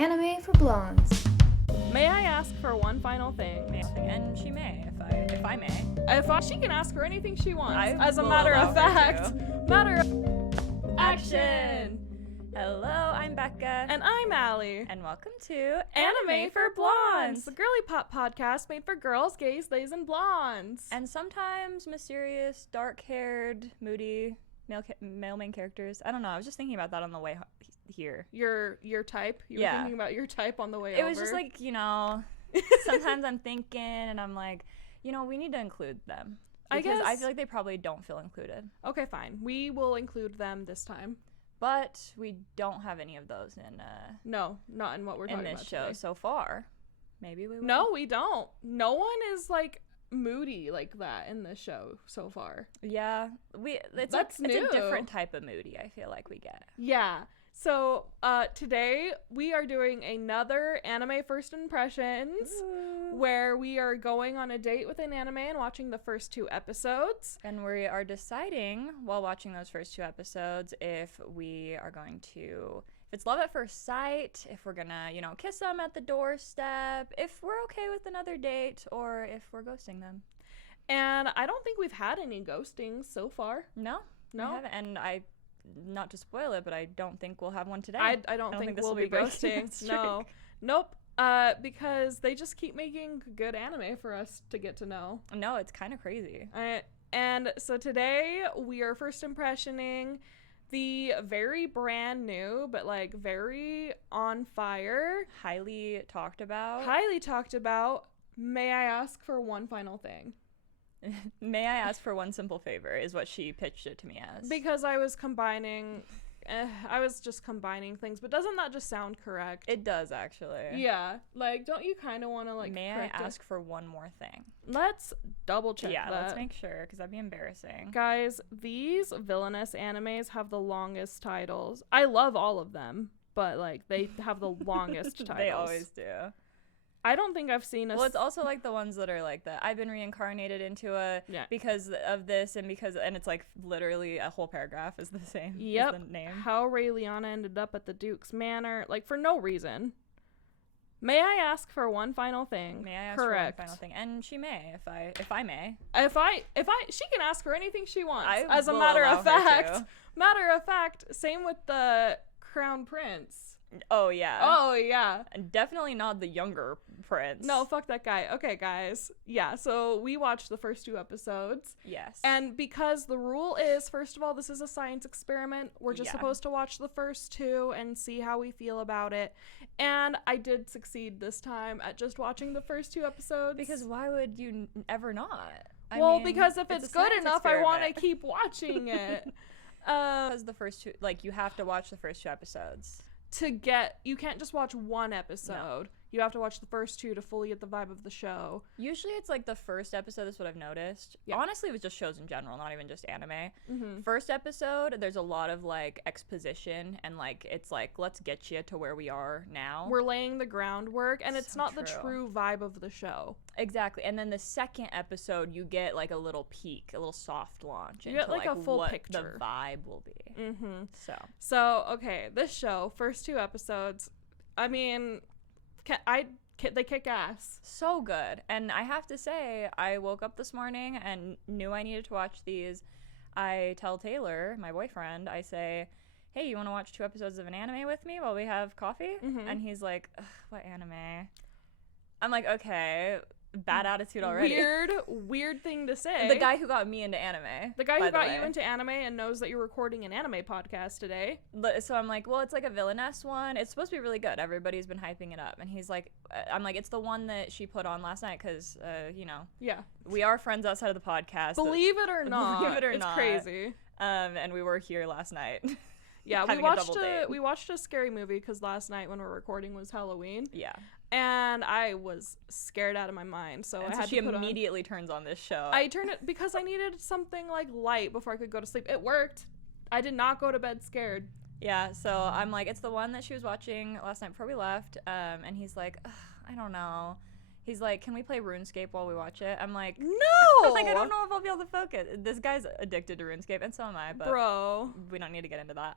Anime for Blondes. May I ask for one final thing? And she may, if I may. She can ask for anything she wants. I As a will matter of allow her fact. to. Matter of action. Hello, I'm Becca. And I'm Allie. And welcome to Anime for Blondes, the girly pop podcast made for girls, gays, theys, and blondes. And sometimes mysterious, dark-haired, moody male main characters. I don't know. I was just thinking about that on the way here. Your type? You were thinking about your type on the way over? It was just like, sometimes I'm thinking and I'm like, we need to include them. Because I feel like they probably don't feel included. Okay, fine. We will include them this time. But we don't have any of those in No, not in what we're talking about in this show today. so far. Maybe we will. No, we don't. No one is like moody like that in this show so far. Yeah, it's a different type of moody. I feel like we get. Yeah. So today we are doing another anime first impressions, where we are going on a date with an anime and watching the first 2 episodes. And we are deciding while watching those first 2 episodes if we are going to, if it's love at first sight, if we're gonna, kiss them at the doorstep, if we're okay with another date, or if we're ghosting them. And I don't think we've had any ghostings so far. No. We haven't. And not to spoil it, but I don't think we'll have one today. I don't think this we'll will be breaking ghosting. No. Nope. Because they just keep making good anime for us to get to know. No, it's kind of crazy. And so today we are first impressioning the very brand new, but like very on fire, Highly talked about. May I ask for one final thing? May I ask for one simple favor is what she pitched it to me as. Because I was just combining things, but doesn't that just sound correct? It does, actually. Yeah. Like, don't you kind of want to, like, May I ask for one more thing? Let's double check that. Let's make sure, because that'd be embarrassing. Guys, these Villainess animes have the longest titles. I love all of them, but, like, they have the longest titles. They always do. I don't think I've seen Well, it's also like the ones that are like the I've been reincarnated into because of this and it's like literally a whole paragraph is the same. Yep. As the name. How Ray Liana ended up at the Duke's Manor, like for no reason. May I ask for one final thing? May I ask Correct. for one final thing? And she may, if I may. She can ask for anything she wants. I As a will matter allow of her fact, same with the Crown Prince. Oh yeah. Oh yeah. And definitely not the younger prince. No, fuck that guy. Okay, guys. Yeah, so we watched the first 2 episodes. Yes. And because the rule is, first of all, this is a science experiment. We're just supposed to watch the first 2 and see how we feel about it. And I did succeed this time at just watching the first 2 episodes. Because why would you ever not? Because if it's good enough, I want to keep watching it. Because the first 2, like, you have to watch the first 2 episodes. You can't just watch one episode. No. You have to watch the first 2 to fully get the vibe of the show. Usually it's like the first episode is what I've noticed. Yeah. Honestly, with just shows in general, not even just anime. Mm-hmm. First episode, there's a lot of like exposition and like it's like let's get you to where we are now. We're laying the groundwork and it's not true. The true vibe of the show. Exactly. And then the second episode, you get like a little peek, a little soft launch you get into like a full what picture. The vibe will be. Mm-hmm. So okay, this show, first 2 episodes, I mean, they kick ass. So good. And I have to say, I woke up this morning and knew I needed to watch these. I tell Taylor, my boyfriend, I say, hey, you want to watch 2 episodes of an anime with me while we have coffee? Mm-hmm. And he's like, what anime? I'm like, okay, bad attitude already. Weird thing to say. The guy who got me into anime. The guy who got you into anime and knows that you're recording an anime podcast today. So I'm like, well, it's like a Villainess one. It's supposed to be really good. Everybody's been hyping it up. And he's like, I'm like, it's the one that she put on last night because, Yeah. We are friends outside of the podcast. Believe it or not. It's crazy. And we were here last night. Yeah, we watched a scary movie because last night when we were recording was Halloween. Yeah. And I was scared out of my mind, so she immediately turns on this show. I turned it because I needed something like light before I could go to sleep. It worked. I did not go to bed scared. Yeah, so I'm like, it's the one that she was watching last night before we left. And he's like, I don't know. He's like, can we play RuneScape while we watch it? I'm like, no! Like, I don't know if I'll be able to focus. This guy's addicted to RuneScape, and so am I, but bro, we don't need to get into that.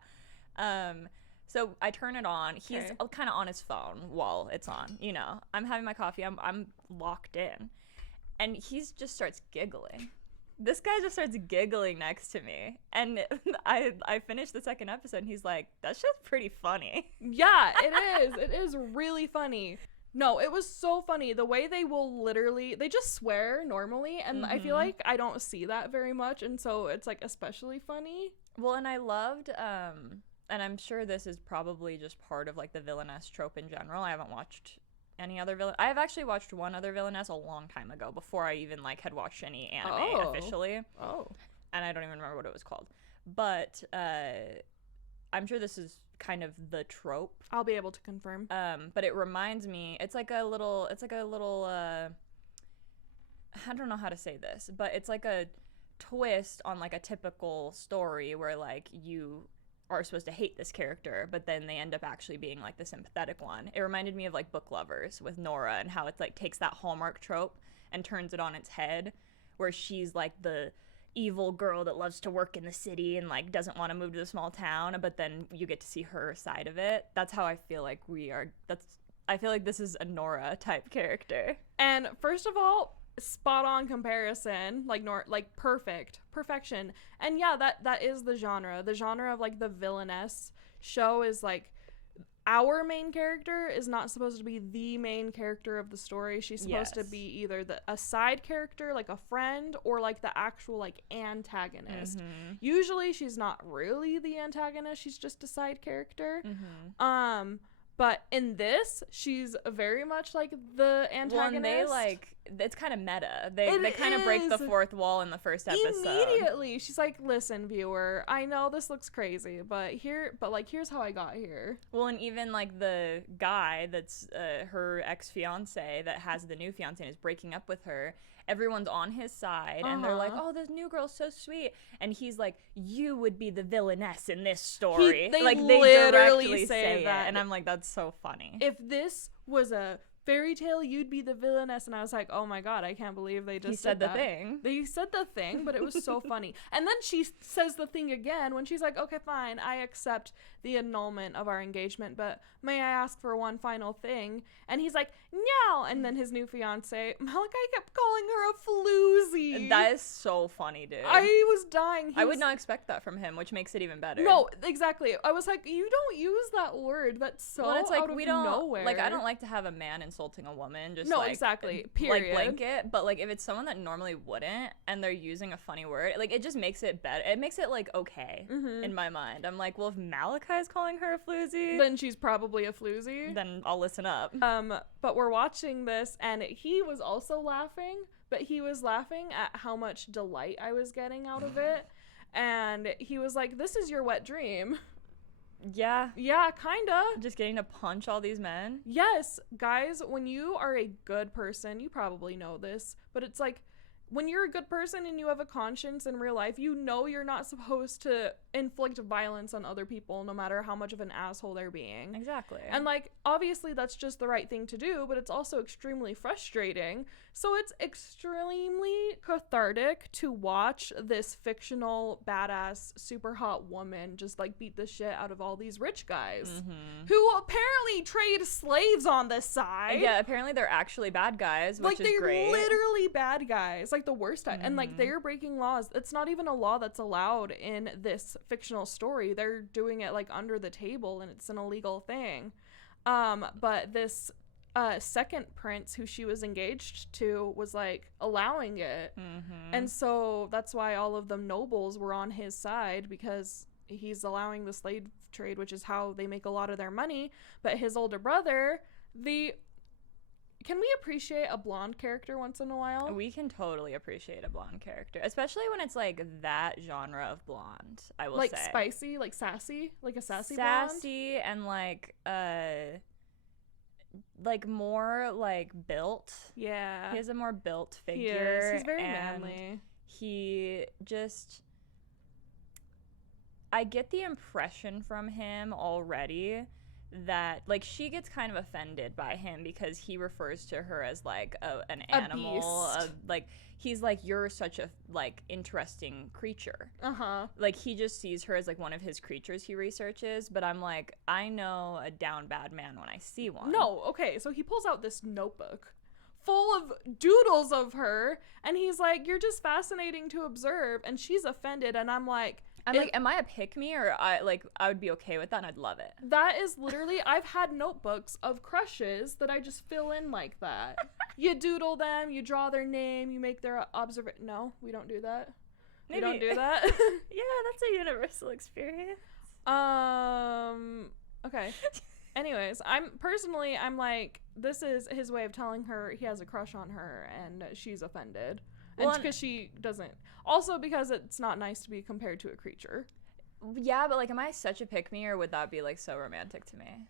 So I turn it on. He's kind of on his phone while it's on. You know, I'm having my coffee. I'm locked in, and he just starts giggling. This guy just starts giggling next to me, and I finished the second episode, and he's like, "That's just pretty funny." Yeah, it is. It is really funny. No, it was so funny. The way they will literally, they just swear normally, and I feel like I don't see that very much, and so it's like especially funny. Well, and I loved, and I'm sure this is probably just part of like the villainess trope in general. I haven't watched any other villain. I have actually watched one other villainess a long time ago before I even like had watched any anime officially. Oh. And I don't even remember what it was called. But I'm sure this is kind of the trope. I'll be able to confirm. But it reminds me, it's like a little I don't know how to say this, but it's like a twist on like a typical story where like you are supposed to hate this character, but then they end up actually being like the sympathetic one. It reminded me of like Book Lovers with Nora, and how it's like takes that Hallmark trope and turns it on its head, where she's like the evil girl that loves to work in the city and like doesn't want to move to the small town, but then you get to see her side of it. That's how I feel like I feel like this is a Nora type character. And first of all, spot on comparison, like perfection. And yeah, that is the genre of like the villainess show. Is like our main character is not supposed to be the main character of the story. She's supposed to be either a side character, like a friend, or like the actual like antagonist. Usually she's not really the antagonist, she's just a side character. But in this, she's very much like the antagonist. Well, and they like, it's kind of meta. They kind of break the fourth wall in the first episode. Immediately, she's like, "Listen, viewer, I know this looks crazy, but here's how I got here." Well, and even like the guy that's her ex-fiance that has the new fiance and is breaking up with her, everyone's on his side, and they're like, "Oh, this new girl's so sweet," and he's like, "You would be the villainess in this story." They literally directly say that, and I'm like, that's so funny. If this was a fairy tale, you'd be the villainess. And I was like, oh my god, I can't believe they just said the thing. They said the thing, but it was so funny. And then she says the thing again when she's like, okay, fine, I accept the annulment of our engagement, but may I ask for one final thing? And he's like, no. And then his new fiance, Malachi, kept calling her a floozy. That is so funny, dude. I was dying. I would not expect that from him, which makes it even better. No, exactly. I was like, you don't use that word. That's so out of nowhere. Like, I don't like to have a man insulting a woman. Just exactly. Period. Like, blanket. But like, if it's someone that normally wouldn't, and they're using a funny word, like, it just makes it better. It makes it like okay in my mind. I'm like, well, if Malachi is calling her a floozy, then she's probably a floozy. Then I'll listen up. But we're watching this, and he was also laughing, but he was laughing at how much delight I was getting out of it. And he was like, this is your wet dream. Yeah, kinda. Just getting to punch all these men. Yes, guys, when you are a good person, you probably know this, but it's like, when you're a good person and you have a conscience in real life, you know you're not supposed to inflict violence on other people, no matter how much of an asshole they're being. Exactly. And like, obviously that's just the right thing to do, but it's also extremely frustrating. So it's extremely cathartic to watch this fictional, badass, super hot woman just like beat the shit out of all these rich guys who apparently trade slaves on the side. Yeah, apparently they're actually bad guys, which is great. Like, they're literally bad guys. Like, the worst time. And like, they're breaking laws. It's not even a law that's allowed in this fictional story. They're doing it like under the table, and it's an illegal thing. But this second prince who she was engaged to was like allowing it. And so that's why all of the nobles were on his side, because he's allowing the slave trade, which is how they make a lot of their money. But his older brother, can we appreciate a blonde character once in a while? We can totally appreciate a blonde character, especially when it's like that genre of blonde. I will like say, spicy, like sassy, like a sassy and like more like built. Yeah, he has a more built figure. He's very manly. He just, I get the impression from him already that, like, she gets kind of offended by him because he refers to her as, like, an animal. Like, he's like, you're such a, like, interesting creature. Like, he just sees her as, like, one of his creatures he researches, but I'm like, I know a down bad man when I see one. No, okay, so he pulls out this notebook full of doodles of her, and he's like, you're just fascinating to observe, and she's offended, and I'm like, am I a pick-me, or I would be okay with that, and I'd love it. That is literally, I've had notebooks of crushes that I just fill in like that. You doodle them, you draw their name, you make their observation. No, we don't do that. Maybe. We don't do that. Yeah, that's a universal experience. Okay. Anyways, I'm like, this is his way of telling her he has a crush on her, and she's offended. And because she doesn't. Also because it's not nice to be compared to a creature. Yeah, but, like, am I such a pick-me, or would that be, like, so romantic to me?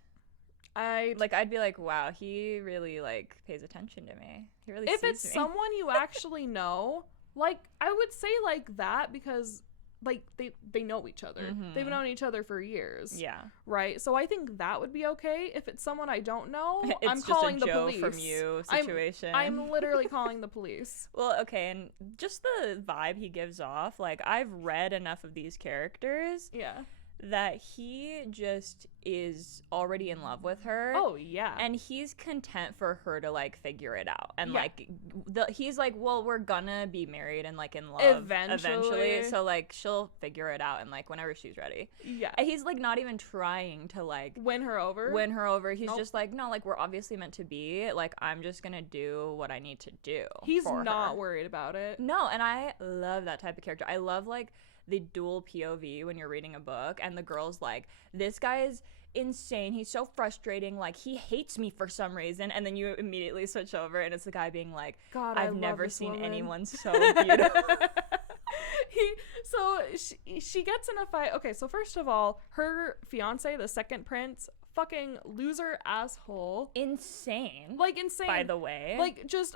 I'd be like, wow, he really, like, pays attention to me. He really sees me. If it's someone you actually know, like, I would say, like, that because, like, they know each other. They've known each other for years. Yeah. Right? So I think that would be okay. If it's someone I don't know, I'm just calling a the Joe police. from you situation. I'm literally calling the police. Well, okay, and just the vibe he gives off, like, I've read enough of these characters. Yeah. That he just is already in love with her. Oh, yeah. And he's content for her to, like, figure it out. And, like, he's like, well, we're gonna be married and, like, in love eventually. So, like, she'll figure it out and, like, whenever she's ready. Yeah. And he's, like, not even trying to, like... Win her over? He's just like, no, like, we're obviously meant to be. Like, I'm just gonna do what I need to do. He's not worried about it. No, and I love that type of character. I love, like, the dual POV when you're reading a book, and the girl's like, this guy is insane, he's so frustrating, like, he hates me for some reason, and then you immediately switch over and it's the guy being like, God, I've never seen anyone so beautiful. She gets in a fight. Okay, so first of all, her fiance, the second prince, fucking loser asshole. Insane. Like, insane. By the way. Like, just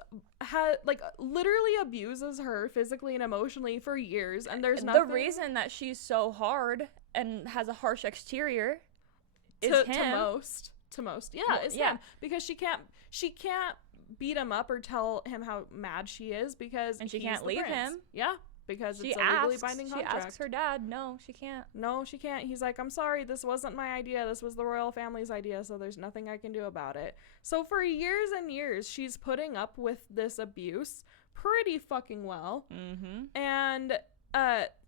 literally abuses her physically and emotionally for years, and there's nothing. The reason that she's so hard and has a harsh exterior is him. To most. Yeah, it's him. Because she can't beat him up or tell him how mad she is because she can't leave him. Yeah. Because it's a legally binding contract. She asks her dad. No, she can't. No, she can't. He's like, I'm sorry, this wasn't my idea. This was the royal family's idea, so there's nothing I can do about it. So for years and years, she's putting up with this abuse pretty fucking well. Mm-hmm. And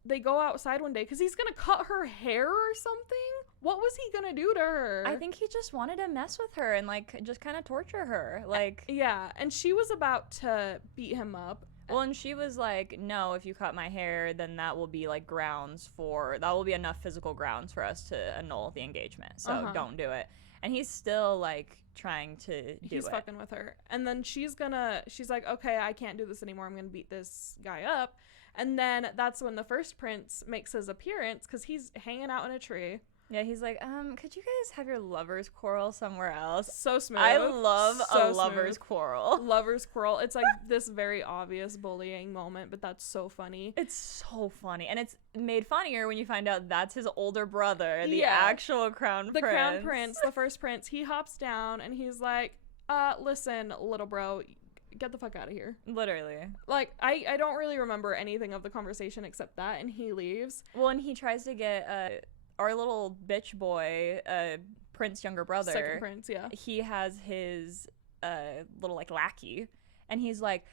they go outside one day because he's going to cut her hair or something. What was he going to do to her? I think he just wanted to mess with her and, like, just kind of torture her. Like, yeah, and she was about to beat him up. Well, and she was like, no, if you cut my hair, then that will be, like, that will be enough physical grounds for us to annul the engagement. So don't do it. And he's still, like, trying to do it. He's fucking with her. And then she's like, okay, I can't do this anymore. I'm going to beat this guy up. And then that's when the first prince makes his appearance because he's hanging out in a tree. Yeah, he's like, could you guys have your lovers quarrel somewhere else? So smooth. I love a lovers quarrel. Lovers quarrel. It's like this very obvious bullying moment, but that's so funny. It's so funny. And it's made funnier when you find out that's his older brother, the actual crown prince. The crown prince, the first prince. He hops down and he's like, listen, little bro, get the fuck out of here. Literally. Like, I don't really remember anything of the conversation except that, and he leaves. Well, and he tries to get our little bitch boy, Prince's younger brother. Second prince, yeah. He has his little, like, lackey, and he's like,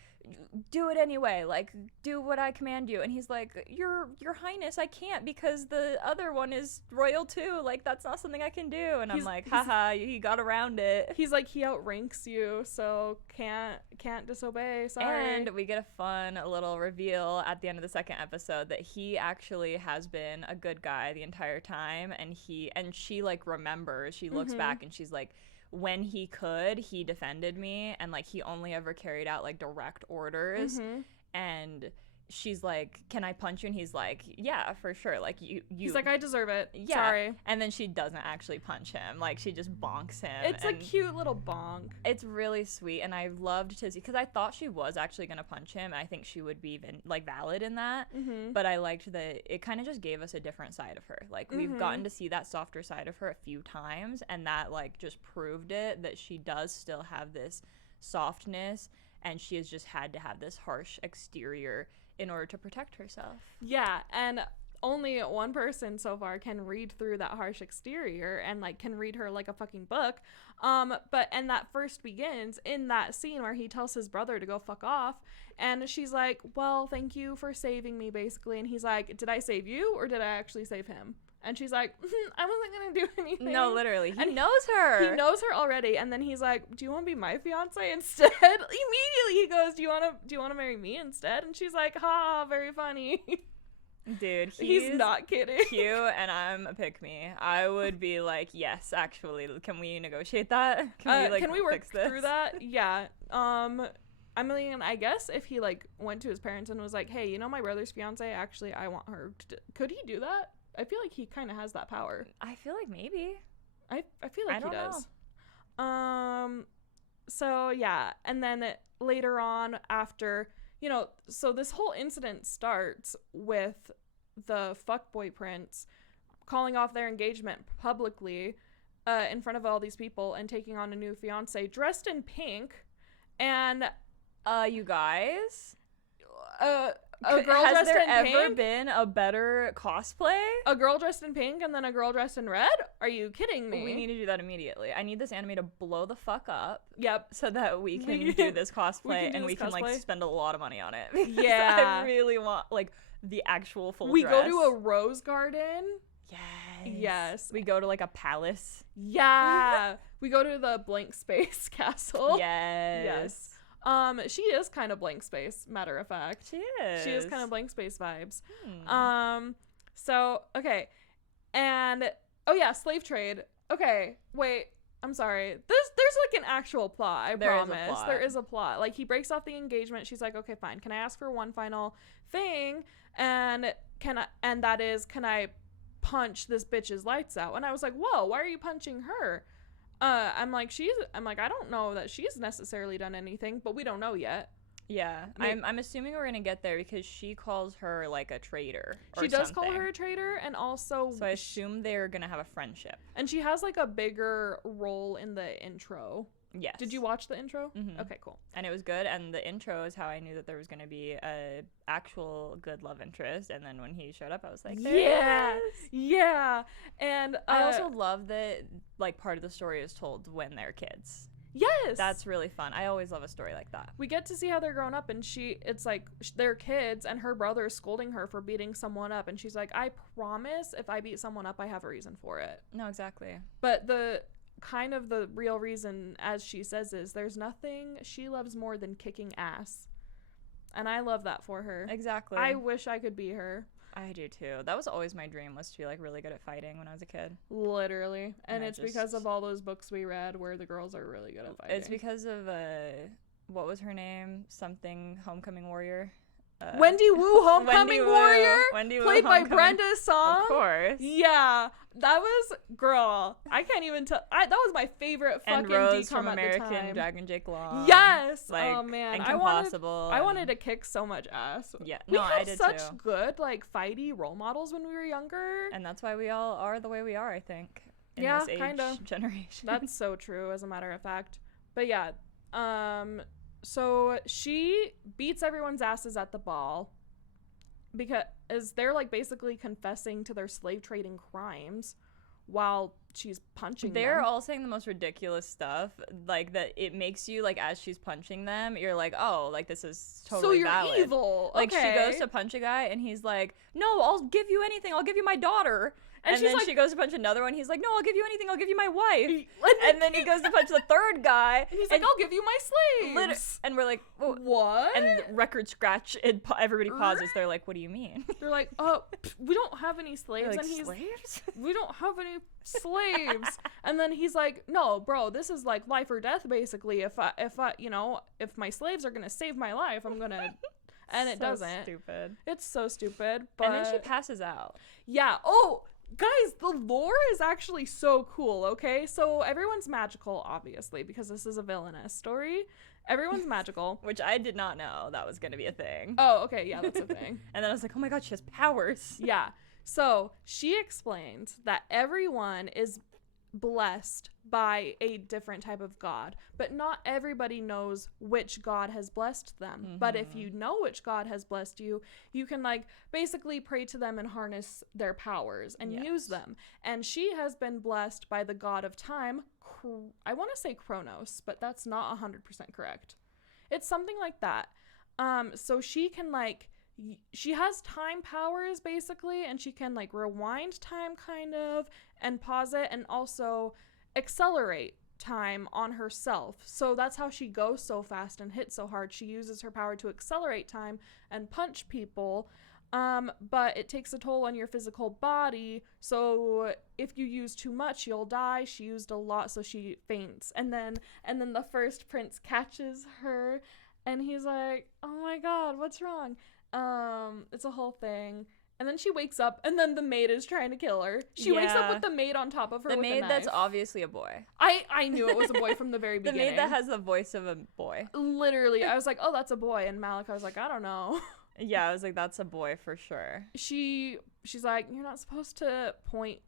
do it anyway, like, do what I command you. And he's like, your highness, I can't because the other one is royal too, like, that's not something I can do. And I'm like, haha, he got around it. He's like, he outranks you, so can't disobey, sorry. And we get a fun little reveal at the end of the second episode that he actually has been a good guy the entire time, and she, like, remembers, she looks back and she's like, when he could, he defended me, and, like, he only ever carried out, like, direct orders, and she's like, can I punch you? And he's like, yeah, for sure. Like, you. He's like, I deserve it. Yeah. Sorry. And then she doesn't actually punch him. Like, she just bonks him. It's a cute little bonk. It's really sweet. And I loved to see, because I thought she was actually going to punch him. And I think she would be even, like, valid in that. Mm-hmm. But I liked that it kind of just gave us a different side of her. Like, we've gotten to see that softer side of her a few times. And that, like, just proved it, that she does still have this softness. And she has just had to have this harsh exterior in order to protect herself. Yeah, and only one person so far can read through that harsh exterior and like can read her like a fucking book. And that first begins in that scene where he tells his brother to go fuck off, and she's like, well, thank you for saving me, basically. And he's like, did I save you or did I actually save him? And she's like, I wasn't gonna do anything. No, literally. He and knows her. He knows her already. And then he's like, do you want to be my fiance instead? Immediately he goes, do you want to marry me instead? And she's like, ha, very funny. Dude, he's not kidding. Cute, and I'm a pick-me. I would be like, yes, actually, can we negotiate that? Can we work through that? Yeah. I mean, I guess if he like went to his parents and was like, hey, you know my brother's fiance, actually I want her, could he do that? I feel like he kind of has that power. I feel like maybe. I feel like he does. So yeah, and then later on after, you know, so this whole incident starts with the fuckboy prince calling off their engagement publicly in front of all these people and taking on a new fiance dressed in pink. And you guys, a girl dressed in pink? Has there ever been a better cosplay? A girl dressed in pink and then a girl dressed in red? Are you kidding me? We need to do that immediately. I need this anime to blow the fuck up. Yep. So that we can do this cosplay and we can like spend a lot of money on it. Yeah. I really want like the actual full we dress. Go to a rose garden. Yes. We go to like a palace. Yeah. We go to the blank space castle. Yes. She is kind of blank space, matter of fact. She is. She is kind of blank space vibes. So, okay. And, oh yeah, slave trade. Okay, wait, I'm sorry. There's like an actual plot, I promise. There is a plot. Like, he breaks off the engagement. She's like, okay, fine. Can I ask for one final thing? And that is, can I punch this bitch's lights out? And I was like, whoa, why are you punching her? I'm like, I don't know that she's necessarily done anything, but we don't know yet. Yeah, I'm assuming we're gonna get there because she calls her like a traitor. She does call her a traitor, and also so I assume they're gonna have a friendship. And she has like a bigger role in the intro. Yes. Did you watch the intro? Mm-hmm. Okay, cool. And it was good, and the intro is how I knew that there was gonna be a actual good love interest. And then when he showed up, I was like, yeah. And I also love that like part of the story is told when they're kids. Yes, that's really fun. I always love a story like that. We get to see how they're growing up, and it's like they're kids, and her brother is scolding her for beating someone up, and she's like, I promise if I beat someone up, I have a reason for it. No, exactly. But the real reason, as she says, is there's nothing she loves more than kicking ass. And I love that for her. Exactly. I wish I could be her. I do too. That was always my dream, was to be like really good at fighting when I was a kid. Literally. And it's because of all those books we read where the girls are really good at fighting. It's because of what was her name? Something Homecoming Warrior. Wendy Wu, Homecoming Warrior, Wendy Wu, played by Brenda Song. Of course. Yeah, that was, girl, I can't even tell. That was my favorite fucking and Rose decom from at American the time. Dragon Jake Long. Yes. Like, oh man, I wanted to kick so much ass. Yeah, we I had did such too. good like fighty role models when we were younger, and that's why we all are the way we are, I think. In this age generation. That's so true, as a matter of fact. But yeah, so she beats everyone's asses at the ball. Because they're like basically confessing to their slave trading crimes while she's punching them. They're all saying the most ridiculous stuff, like that it makes you like, as she's punching them, you're like, oh, like this is totally valid. So you're evil. Like she goes to punch a guy and he's like, no, I'll give you anything. I'll give you my daughter. And then she goes to punch another one. He's like, no, I'll give you anything. I'll give you my wife. And then he goes to punch the third guy. And he's like, I'll give you my slaves. And we're like, what? And the record scratch, and everybody pauses. They're like, what do you mean? They're like, oh, we don't have any slaves. Like, and slaves? We don't have any slaves. And then he's like, no, bro, this is like life or death, basically. If my slaves are going to save my life, I'm going to... And it so doesn't. Stupid. It's so stupid. But And then she passes out. Yeah. Oh, guys, the lore is actually so cool, okay? So everyone's magical, obviously, because this is a villainess story. Everyone's magical. Which I did not know that was going to be a thing. Oh, okay. Yeah, that's a thing. And then I was like, oh my god, she has powers. Yeah. So she explained that everyone is blessed by a different type of god, but not everybody knows which god has blessed them. Mm-hmm. But if you know which god has blessed you, you can like basically pray to them and harness their powers and use them. And she has been blessed by the god of time. I want to say Kronos, but that's not 100% correct. It's something like that. So she can like she has time powers basically, and she can like rewind time kind of and pause it, and also accelerate time on herself. So that's how she goes so fast and hits so hard. She uses her power to accelerate time and punch people, but it takes a toll on your physical body. So if you use too much, you'll die. She used a lot, so she faints. And then the first prince catches her, and he's like, "Oh my god, what's wrong?" It's a whole thing. And then she wakes up, and then the maid is trying to kill her. She wakes up with the maid on top of her. The maid that's obviously a boy. I knew it was a boy from the very beginning. The maid that has the voice of a boy. Literally, I was like, oh, that's a boy. And Malachi was like, I don't know. Yeah, I was like, that's a boy for sure. She's like, you're not supposed to point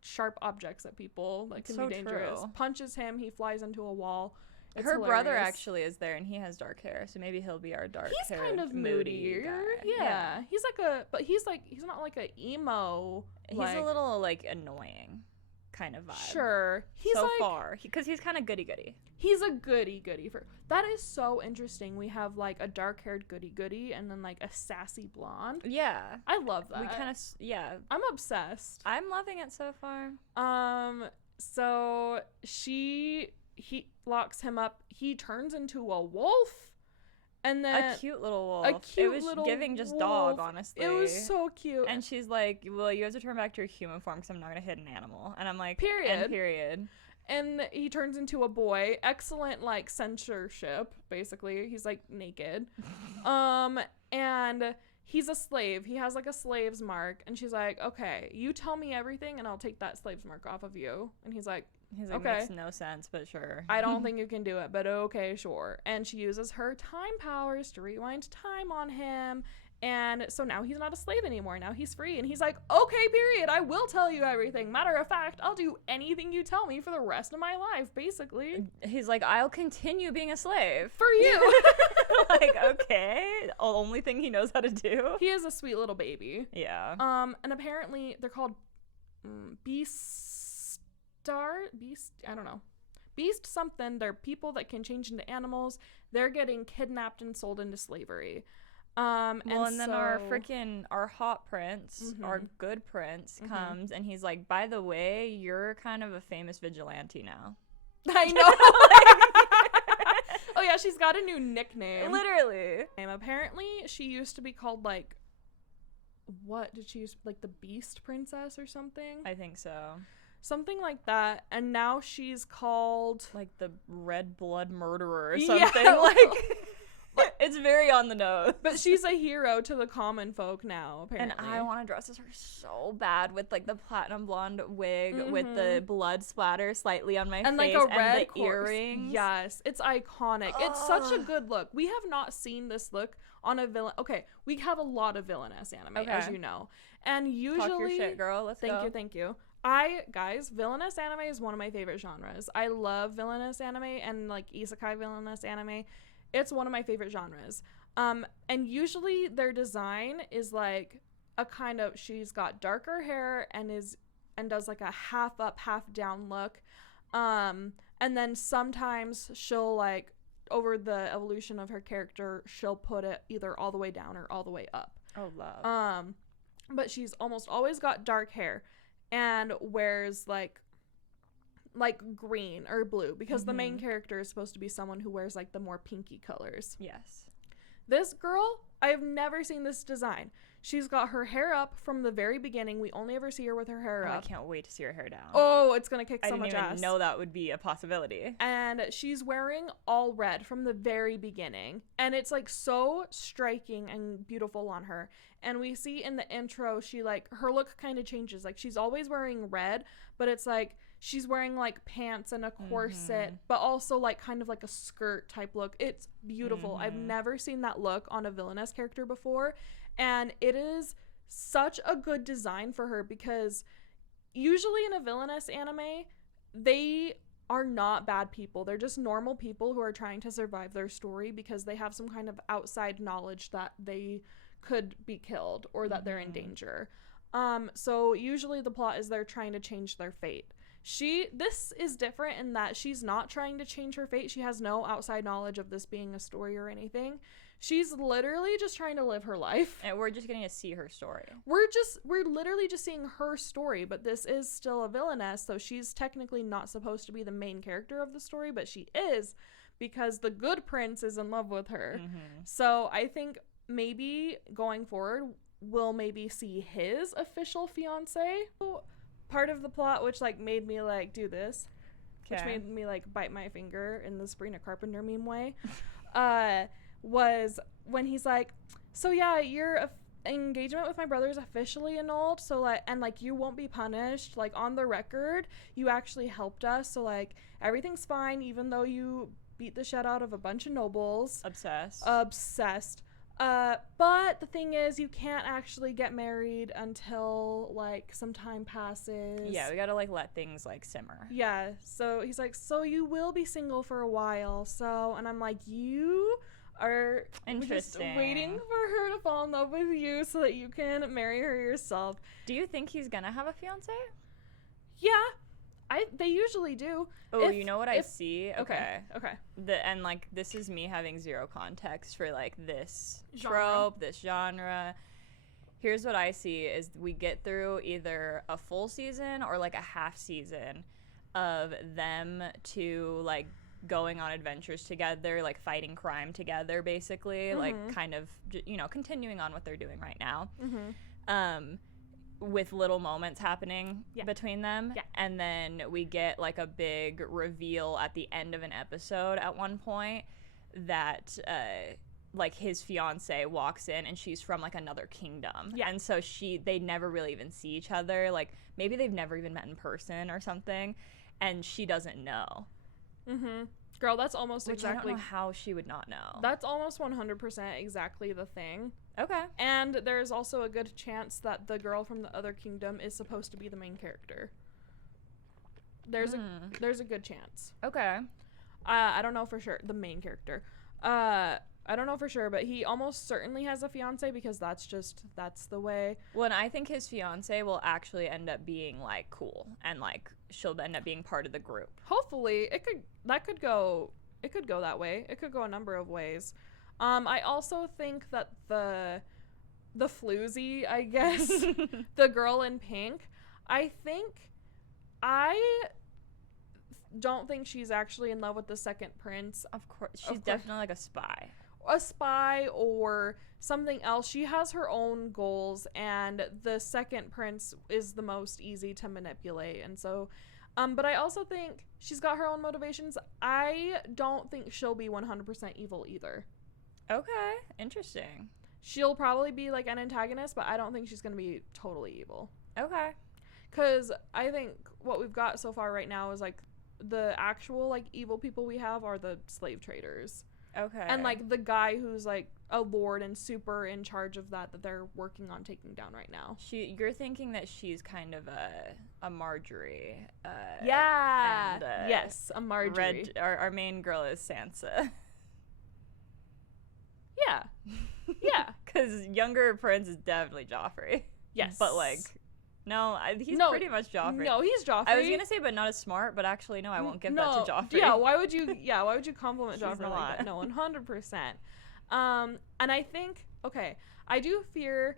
sharp objects at people. That can be dangerous. True. Punches him. He flies into a wall. It's her hilarious. Brother actually is there, and he has dark hair, so maybe he'll be our dark hair. He's kind of moody. Yeah. He's not like a emo. He's a little like annoying kind of vibe. Sure. He's so far, because he's kind of goody. He's a goody for that. Is so interesting. We have like a dark haired goody and then like a sassy blonde. Yeah, I love that. We kind of I'm obsessed. I'm loving it so far. So he locks him up. He turns into a wolf, and then a cute little wolf. It was giving just dog, honestly. It was so cute. And she's like, well, you have to turn back to your human form because I'm not gonna hit an animal. And I'm like, period. And he turns into a boy. Excellent like censorship, basically. He's like naked. And he's a slave. He has like a slave's mark, and she's like, okay, you tell me everything and I'll take that slave's mark off of you. And he's like, okay, makes no sense, but sure. I don't think you can do it, but okay, sure. And she uses her time powers to rewind time on him. And so now he's not a slave anymore. Now he's free. And he's like, okay, period. I will tell you everything. Matter of fact, I'll do anything you tell me for the rest of my life, basically. He's like, I'll continue being a slave. For you. Like, okay. The only thing he knows how to do. He is a sweet little baby. Yeah. And apparently they're called Beast, I don't know. Beast something. They're people that can change into animals. They're getting kidnapped and sold into slavery. And then our hot prince, our good prince comes, and he's like, by the way, you're kind of a famous vigilante now. I know. Oh yeah, she's got a new nickname. Literally. Apparently she used to be called like, what did she use, like the Beast Princess or something? I think so. Something like that. And now she's called like the Red Blood Murderer or something. Yeah. Like it's very on the nose. But she's a hero to the common folk now, apparently. And I want to dress as her so bad with like the platinum blonde wig with the blood splatter slightly on my face like a red and the earrings. Yes, it's iconic. It's such a good look. We have not seen this look on a villain. Okay, we have a lot of villainous anime, as you know. And usually talk your shit, girl. Let's go. Thank you. Guys, villainous anime is one of my favorite genres. I love villainous anime and like isekai villainous anime. It's one of my favorite genres. And usually their design is like a kind of, she's got darker hair and does like a half up, half down look. And then sometimes she'll like, over the evolution of her character, she'll put it either all the way down or all the way up. Oh, love. But she's almost always got dark hair and wears like green or blue, because the main character is supposed to be someone who wears like the more pinky colors. Yes. This girl I've never seen this design. She's got her hair up from the very beginning. We only ever see her with her hair up. I can't wait to see her hair down. Oh, it's going to kick so much ass. I didn't even know that would be a possibility. And she's wearing all red from the very beginning. And it's like so striking and beautiful on her. And we see in the intro, she like, her look kind of changes. Like she's always wearing red, but it's like, she's wearing like pants and a corset, but also like kind of like a skirt type look. It's beautiful. I've never seen that look on a Villainess character before. And it is such a good design for her because usually in a Villainess anime, they are not bad people. They're just normal people who are trying to survive their story because they have some kind of outside knowledge that they could be killed or that they're in danger. So usually the plot is they're trying to change their fate. This is different in that she's not trying to change her fate. She has no outside knowledge of this being a story or anything. She's literally just trying to live her life. And we're just getting to see her story. We're literally just seeing her story, but this is still a villainess, so she's technically not supposed to be the main character of the story, but she is because the good prince is in love with her. So I think maybe going forward, we'll maybe see his official fiance. Part of the plot, which like made me like do this, which made me like bite my finger in the Sabrina Carpenter meme way, was when he's like, so yeah, your engagement with my brother is officially annulled, so like, and like you won't be punished, like on the record you actually helped us, so like everything's fine even though you beat the shit out of a bunch of nobles. Obsessed. But the thing is, you can't actually get married until like some time passes. Yeah, we gotta like let things like simmer. Yeah, so he's like, so you will be single for a while. So, and I'm like, you are just waiting for her to fall in love with you so that you can marry her yourself. Do you think he's gonna have a fiance? Yeah. They usually do. Oh, you know what I see? Okay. And like this is me having zero context for like this genre. trope, this genre. Here's what I see is we get through either a full season or like a half season of them to like going on adventures together, like fighting crime together basically, like kind of, you know, continuing on what they're doing right now. With little moments happening between them. Yeah. And then we get like a big reveal at the end of an episode at one point that like his fiance walks in and she's from like another kingdom. Yeah. And so they never really even see each other. Like maybe they've never even met in person or something. And she doesn't know. Girl, that's almost Which exactly. I don't know how she would not know. That's almost 100% exactly the thing. Okay. And there's also a good chance that the girl from the other kingdom is supposed to be the main character. There's a good chance. Okay. I don't know for sure. The main character. I don't know for sure, but he almost certainly has a fiance because that's the way. Well, and I think his fiance will actually end up being like cool and like she'll end up being part of the group. Hopefully, it could go that way. It could go a number of ways. I also think that the floozy, I guess, the girl in pink, I don't think she's actually in love with the second prince. Of course. She's definitely like a spy. A spy or something else. She has her own goals, and the second prince is the most easy to manipulate. And so, but I also think she's got her own motivations. I don't think she'll be 100% evil either. Okay, interesting. She'll probably be like an antagonist, but I don't think she's going to be totally evil. Okay. Because I think what we've got so far right now is like the actual like evil people we have are the slave traders. Okay. And like the guy who's like a lord and super in charge of that they're working on taking down right now. You're thinking that she's kind of a Marjorie. Yeah. And, yes, a Marjorie. Our main girl is Sansa. Yeah. Yeah. Because younger prince is definitely Joffrey. Yes. But like, no, he's pretty much Joffrey. No, he's Joffrey. I was gonna say, but not as smart. But actually, no, I won't give that to Joffrey. Yeah. Why would you compliment Joffrey like that? No, 100%. And I think, okay, I do fear.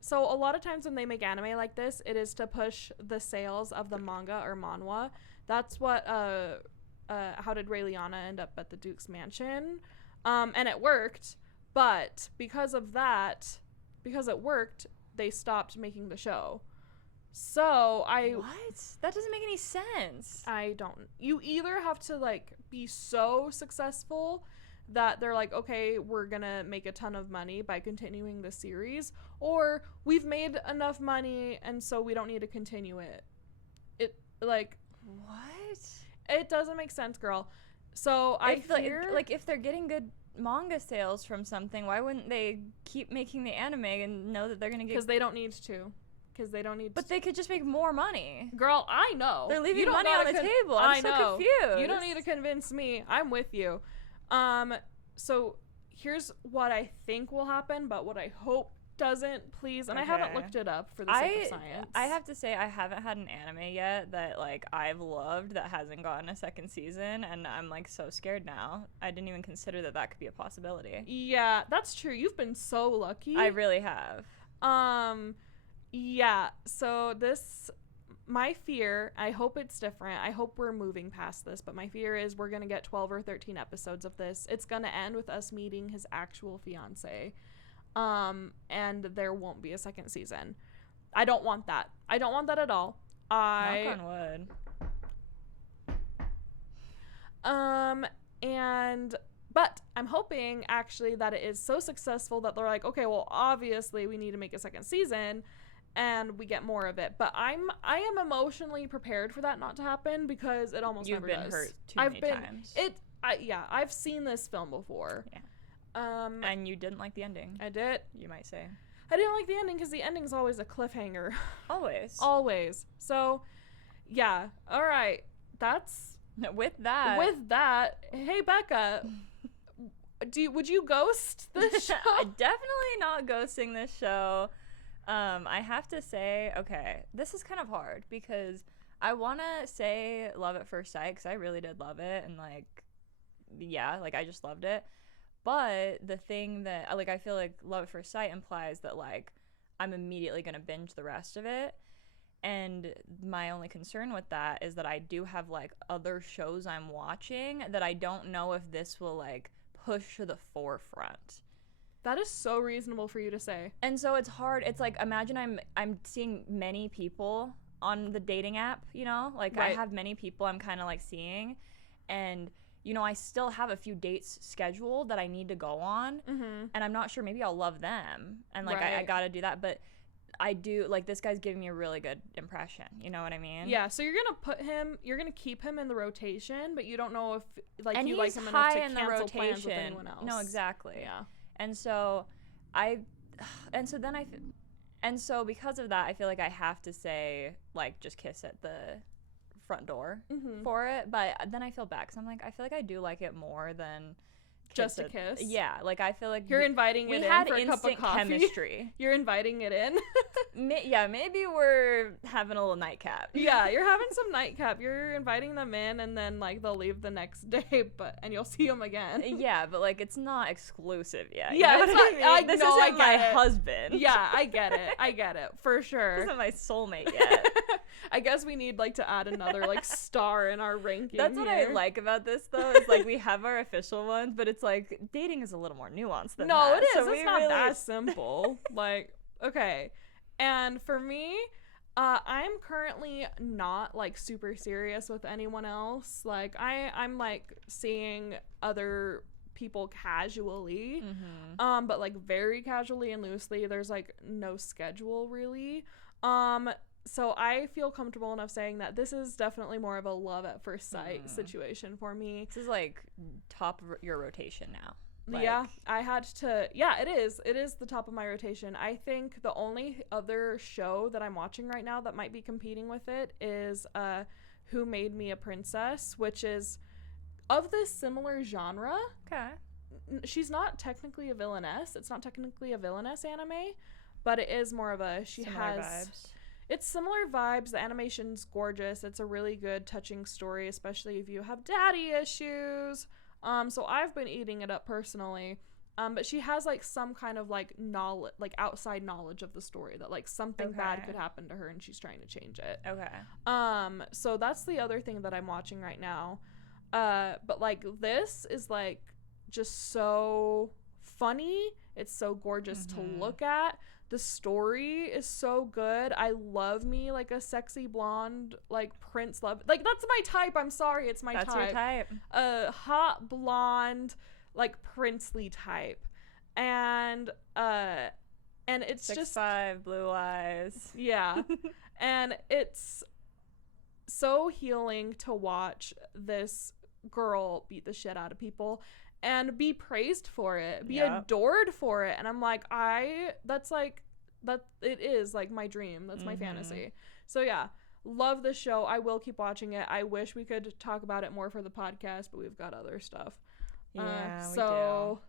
So a lot of times when they make anime like this, it is to push the sales of the manga or manhwa. That's what. How did Raeliana end up at the Duke's mansion? And it worked, But because of that, because it worked, they stopped making the show. So What? That doesn't make any sense. You either have to like be so successful that they're like, okay, we're gonna make a ton of money by continuing the series, or we've made enough money and so we don't need to continue it. What? It doesn't make sense, girl. So I fear like if they're getting good manga sales from something, why wouldn't they keep making the anime and know that they're gonna get? Because they don't need to. But they could just make more money. Girl, I know. They're leaving money on the table. I'm so confused. You don't need to convince me. I'm with you. So here's what I think will happen, but what I hope doesn't, please. And I haven't looked it up for the sake of science. I have to say I haven't had an anime yet that like I've loved that hasn't gotten a second season, and I'm like so scared now. I didn't even consider that could be a possibility. Yeah, that's true. You've been so lucky. I really have. Yeah, so my fear, I hope it's different. I hope we're moving past this, but my fear is we're going to get 12 or 13 episodes of this. It's going to end with us meeting his actual fiance. And there won't be a second season. I don't want that. I don't want that at all. Knock on wood. But I'm hoping actually that it is so successful that they're like, okay, well, obviously we need to make a second season and we get more of it. But I am emotionally prepared for that not to happen because it almost never does. You've been hurt too many times. I've seen this film before. Yeah. And you didn't like the ending. I did. You might say. I didn't like the ending because the ending's always a cliffhanger. Always. So, yeah. All right. With that. Hey, Becca. Would you ghost this show? Definitely not ghosting this show. I have to say, okay, this is kind of hard because I want to say love at first sight because I really did love it, and like, yeah, like I just loved it. But the thing that like I feel like love at first sight implies that like I'm immediately gonna binge the rest of it. And my only concern with that is that I do have like other shows I'm watching that I don't know if this will like push to the forefront. That is so reasonable for you to say. And so it's hard. It's like, imagine I'm seeing many people on the dating app, you know? Like, right. I have many people I'm kind of like seeing. And, you know, I still have a few dates scheduled that I need to go on. Mm-hmm. And I'm not sure. Maybe I'll love them. And, like, right. I got to do that. But I do, like, this guy's giving me a really good impression. You know what I mean? Yeah, so you're going to keep him in the rotation, but you don't know if, like, you like him enough to cancel plans with anyone else. No, exactly. Yeah. And so because of that, I feel like I have to say, like, just kiss at the front door for it. But then I feel bad because I'm like, I feel like I do like it more than just a kiss. Yeah, like I feel like you're inviting it in for a cup of coffee. Chemistry. You're inviting it in. Yeah, maybe we're having a little nightcap. Yeah, you're having some nightcap. You're inviting them in, and then like they'll leave the next day, and you'll see them again. Yeah, but like it's not exclusive yet. Yeah, you know it's not. I mean? This isn't my husband. Yeah, I get it for sure. This isn't my soulmate yet. I guess we need like to add another like star in our ranking. That's what I like about this though. Is like we have our official ones, but it's like dating is a little more nuanced than that. No, it is. So it's not really that simple. Like, okay. And for me, I'm currently not like super serious with anyone else. Like I'm like seeing other people casually, but like very casually and loosely. There's like no schedule really. So I feel comfortable enough saying that this is definitely more of a love at first sight situation for me. This is like top of your rotation now. Like, yeah, I had to. Yeah, it is. It is the top of my rotation. I think the only other show that I'm watching right now that might be competing with it is Who Made Me a Princess, which is of this similar genre. Okay. She's not technically a villainess. It's not technically a villainess anime, but it is more of a. Vibes. It's similar vibes. The animation's gorgeous. It's a really good, touching story, especially if you have daddy issues. So I've been eating it up personally. But she has like some kind of like knowledge, like outside knowledge of the story that like something bad could happen to her and she's trying to change it. Okay. So that's the other thing that I'm watching right now. But like this is like just so funny. It's so gorgeous to look at. The story is so good. I love me like a sexy blonde, like Prince love. Like that's my type. I'm sorry, it's my type. That's your type. A hot blonde, like princely type, and it's 6'5", blue eyes. Yeah, and it's so healing to watch this girl beat the shit out of people and be praised for it, be adored for it. And I'm like, it is like my dream. That's my fantasy. So yeah, love the show. I will keep watching it. I wish we could talk about it more for the podcast, but we've got other stuff. Yeah, we do.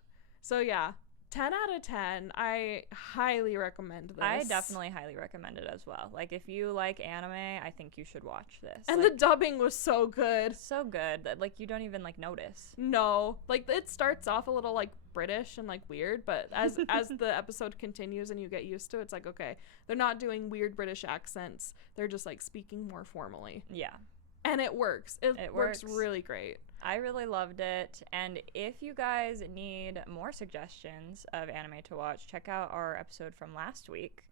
So yeah, 10 out of 10. I highly recommend this. I definitely highly recommend it as well. Like, if you like anime, I think you should watch this. And the dubbing was so good. So good that, like, you don't even, like, notice. No. Like, it starts off a little, like, British and, like, weird, but as the episode continues and you get used to it, it's like, okay, they're not doing weird British accents. They're just, like, speaking more formally. Yeah. And it works. It works really great. I really loved it. And if you guys need more suggestions of anime to watch, check out our episode from last week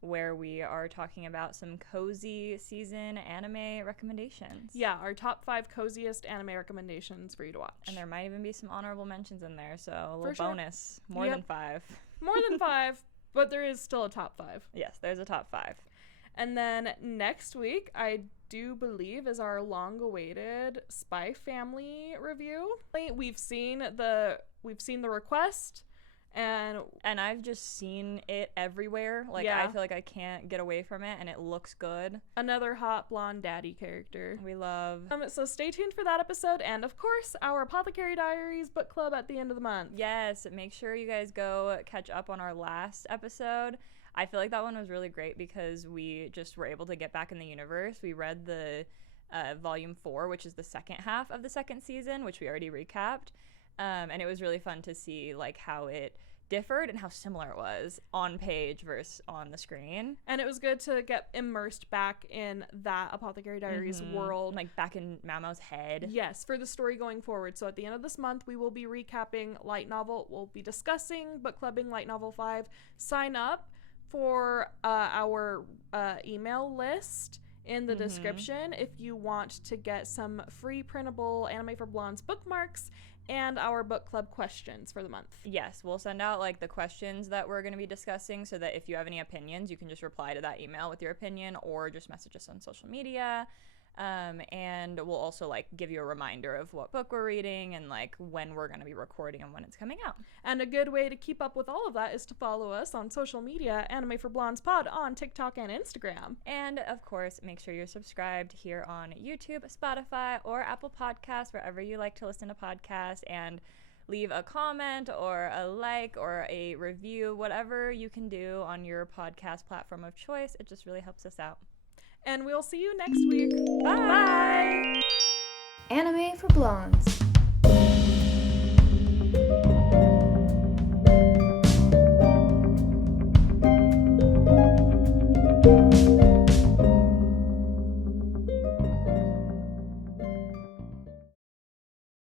where we are talking about some cozy season anime recommendations. Yeah, our top 5 coziest anime recommendations for you to watch. And there might even be some honorable mentions in there, so a little bonus. More than 5. More than 5, but there is still a top 5. Yes, there's a top 5. And then next week, I do believe, is our long-awaited Spy Family review. We've seen the request, and I've just seen it everywhere. Like, I feel like I can't get away from it, and it looks good. Another hot blonde daddy character we love. So stay tuned for that episode, and of course, our Apothecary Diaries book club at the end of the month. Yes, make sure you guys go catch up on our last episode. I feel like that one was really great because we just were able to get back in the universe. We read the volume 4, which is the second half of the second season, which we already recapped. And it was really fun to see like how it differed and how similar it was on page versus on the screen. And it was good to get immersed back in that Apothecary Diaries world. Like back in Mamo's head. Yes, for the story going forward. So at the end of this month, we will be recapping light novel. We'll be discussing book clubbing light novel 5. Sign up for our email list in the description if you want to get some free printable Anime for Blondes bookmarks and our book club questions for the month. Yes, we'll send out like the questions that we're going to be discussing so that if you have any opinions, you can just reply to that email with your opinion or just message us on social media. And we'll also like give you a reminder of what book we're reading and like when we're going to be recording and when it's coming out. And a good way to keep up with all of that is to follow us on social media, Anime for Blondes Pod on TikTok and Instagram. And of course, make sure you're subscribed here on YouTube, Spotify, or Apple Podcasts, wherever you like to listen to podcasts, and leave a comment or a like or a review, whatever you can do on your podcast platform of choice. It just really helps us out. And we'll see you next week. Bye! Anime for Blondes.